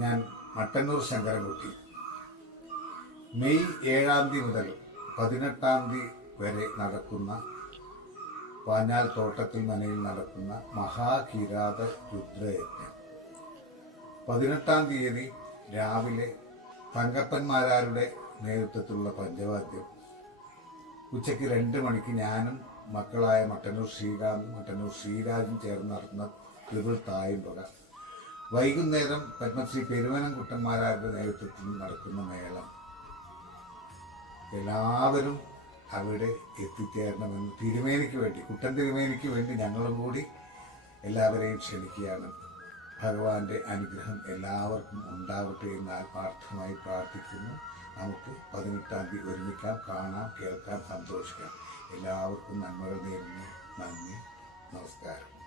ഞാൻ മട്ടന്നൂർ ശങ്കരൻകുട്ടി. മെയ് ഏഴാം തീയതി മുതൽ പതിനെട്ടാം തീയതി വരെ നടക്കുന്ന പാഞ്ഞാൽ തോട്ടത്തിൽ മനയിൽ നടക്കുന്ന മഹാകിരാത രുദ്രയജ്ഞം. പതിനെട്ടാം തീയതി രാവിലെ തങ്കപ്പന്മാരാരുടെ നേതൃത്വത്തിലുള്ള പഞ്ചവാദ്യം. ഉച്ചയ്ക്ക് രണ്ട് മണിക്ക് ഞാനും മക്കളായ മട്ടന്നൂർ ശ്രീരാമും മട്ടന്നൂർ ശ്രീരാജും ചേർന്ന് നടത്തുന്ന ത്രിപിൾ തായമ്പക. വൈകുന്നേരം പത്മശ്രീ പെരുവനംകുട്ടന്മാരാരുടെ നേതൃത്വത്തിൽ നടക്കുന്ന മേളം. എല്ലാവരും അവിടെ എത്തിച്ചേരണമെന്ന് തിരുമേനിക്ക് വേണ്ടി കുട്ടൻ തിരുമേനിക്ക് വേണ്ടി ഞങ്ങളും കൂടി എല്ലാവരെയും ക്ഷണിക്കുകയാണ്. ഭഗവാന്റെ അനുഗ്രഹം എല്ലാവർക്കും ഉണ്ടാവട്ടെ എന്ന് ആത്മാർത്ഥമായി പ്രാർത്ഥിക്കുന്നു. നമുക്ക് പതിനെട്ടാം തീയതി ഒരുമിക്കാം കാണാം കേൾക്കാം സന്തോഷിക്കാം. എല്ലാവർക്കും നന്മകൾ നേരുന്നു. നന്ദി നമസ്കാരം.